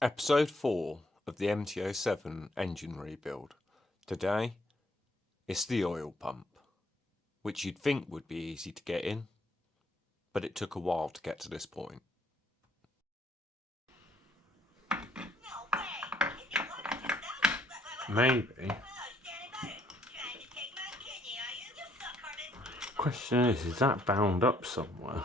Episode 4 of the MT07 Engine Rebuild. Today, it's the oil pump, which you'd think would be easy to get in, but it took a while to get to this point. Maybe. Question is that bound up somewhere?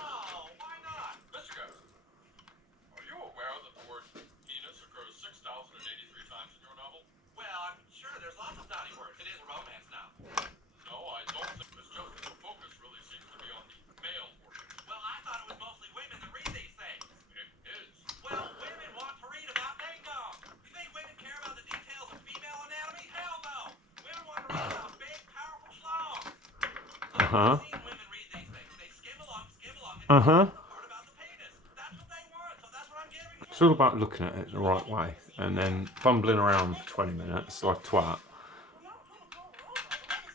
It's all about looking at it the right way and then fumbling around for 20 minutes like a twat.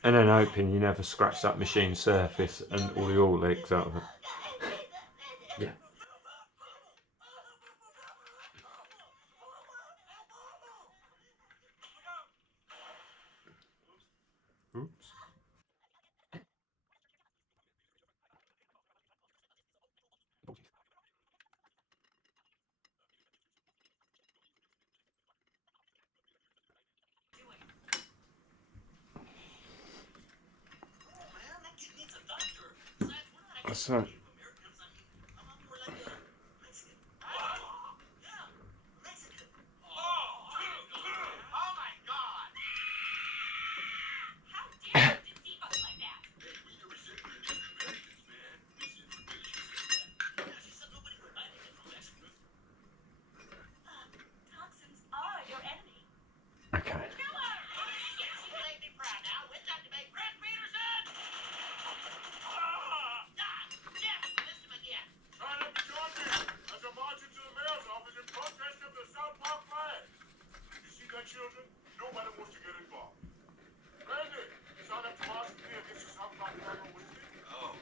And then hoping you never scratch that machine surface and all the oil leaks out of it. Yeah. Oops. So okay. Children, nobody wants to get involved. Randy, sign up to march with me against the South Park on Wednesday. Oh,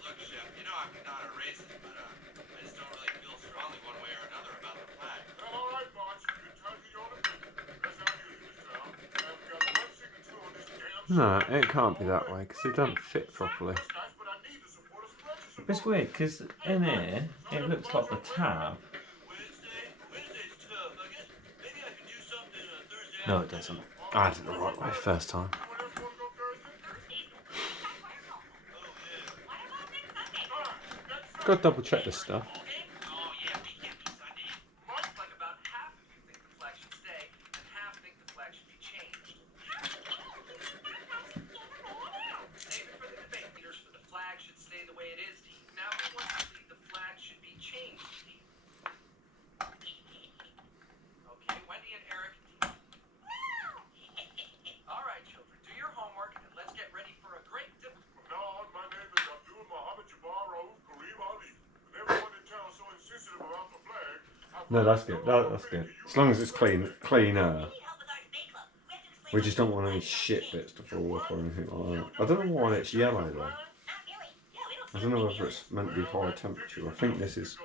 look, Chef, you know I'm not a racist, but I just don't really feel strongly one way or another about the flag. Well, all right, March, you turn to your own opinion. That's how you use this town. And we got one signature on this damn No, it can't be that way because it doesn't fit properly. That's nice, but I need the support of some It's weird because in here it looks like the tab. Wednesday's tough. I guess maybe I could do something Thursday. No, it doesn't. I did it the right way first time. Gotta double check this stuff. No, that's good. That's good. As long as it's cleaner. We just don't want any shit bits to fall off or anything like that. I don't know why it's yellow though. I don't know whether it's meant to be high temperature. I think this is.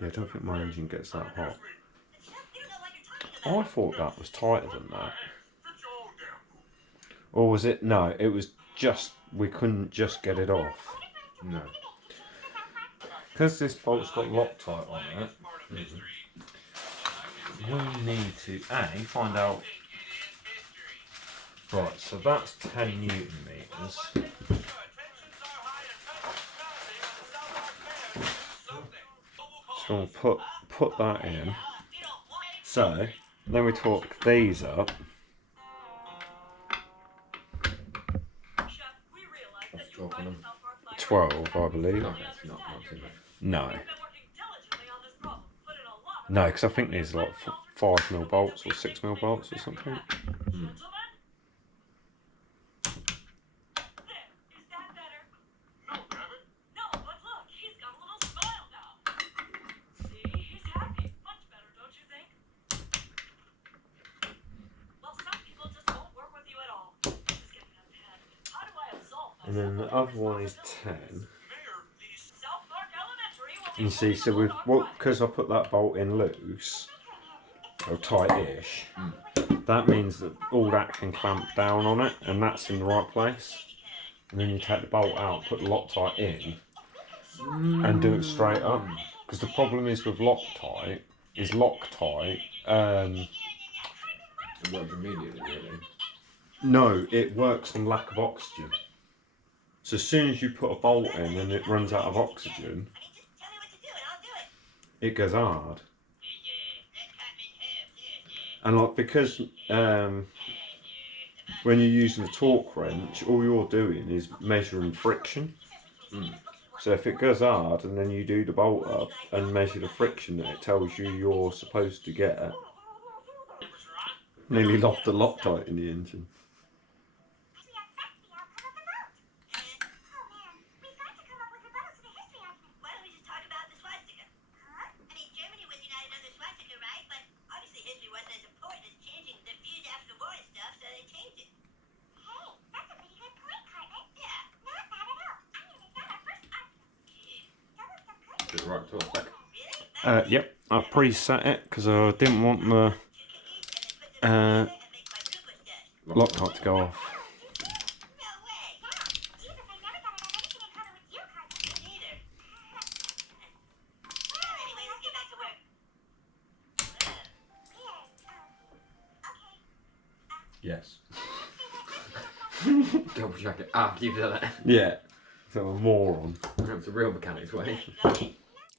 Yeah, I don't think my engine gets that hot. I thought that was tighter than that. Or was it? No, it was just, we couldn't just get it off. No. Because this bolt's got Loctite on it, we need to find out. Right, so that's 10 Newton meters. So we'll put that in. So then we torque these up. 12, I believe. No. No, because I think these are like 5mm bolts or 6mm bolts or something. And then the other one is 10. You see, so with because I put that bolt in loose or tight-ish, that means that all that can clamp down on it, and that's in the right place. And then you take the bolt out, put the Loctite in, and do it straight up. Because the problem is with Loctite, Loctite. It works immediately, really. No, it works on lack of oxygen. So as soon as you put a bolt in and it runs out of oxygen, it goes hard. And like because when you're using a torque wrench, all you're doing is measuring friction. So if it goes hard and then you do the bolt up and measure the friction that it tells you you're supposed to get, nearly locked the Loctite in the engine. Just right to spec. Yep, I preset it because I didn't want the Loctite to go off. Yes. Double check it after you've done it. Yeah, so I'm a moron. That's the real mechanic's way.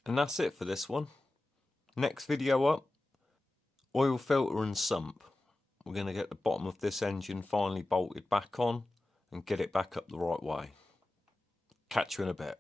And that's it for this one. Next video up, oil filter and sump. We're going to get the bottom of this engine finally bolted back on and get it back up the right way. Catch you in a bit.